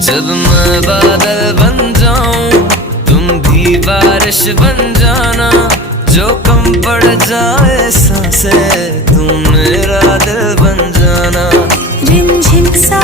जब मैं बादल बन जाऊं तुम भी बारिश बन जाना, जो कम पड़ जाए सांसें तुम मेरा दिल बन जाना। रिमझिम सा